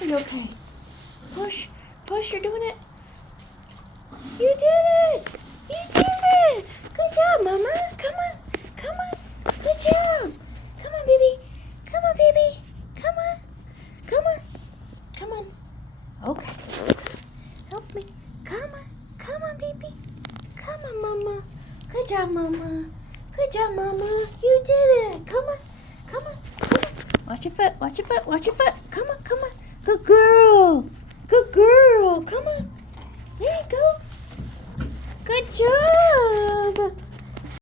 Are you okay? Push. Push. You're doing it. You did it. You did it. Good job, Mama. Come on. Come on. Good job. Come on, baby. Come on, baby. Come on. Come on. Come on. Okay. Help me. Come on. Come on, baby. Come on, Mama. Good job, Mama. Good job, Mama. You did it. Come on. Come on. Come on. Watch your foot. Watch your foot. Watch your foot. Come on. Come on. Good girl. Good girl. Come on. There you go. Good job.